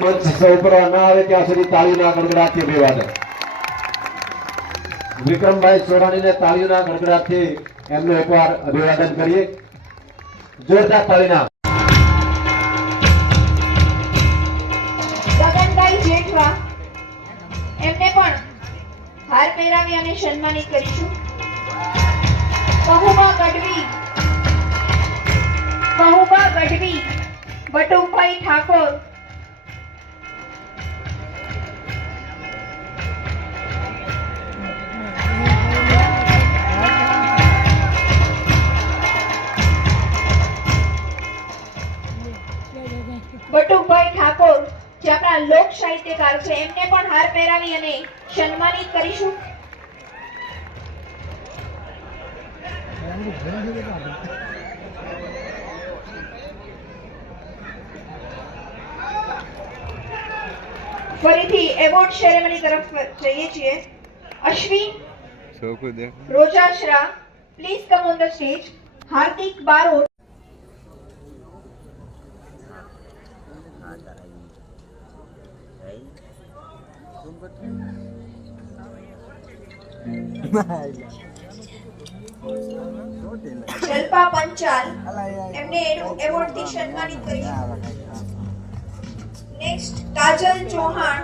ઉપર ના આવે ત્યાં સુધી તાળીના ગડગડાટથી અભિવાદન. વિક્રમભાઈ સોરાણીને તાળીના ગડગડાટથી એમનું એકવાર અભિવાદન કરીએ. જોરદાર તાળીના. ગગનભાઈ જેઠવા એમને પણ હાર પહેરાવી અને સન્માનિત કરીશું. પહુબા ગઢવી બટુભાઈ ઠાકોર જે આપણા લોક સાહિત્યકાર છે એમને પણ હાર પહેરાવી અને સન્માનિત કરીશું. ફરીથી એવોર્ડ સેરેમની તરફ જઈએ છીએ. અશ્વિન રોજાશ્રા, please come on the stage. Hardik Barot, Shilpa Panchal એમને એવોર્ડ થી સન્માનિત કરીશું. નેક્સ્ટ કાજલ ચૌહાણ.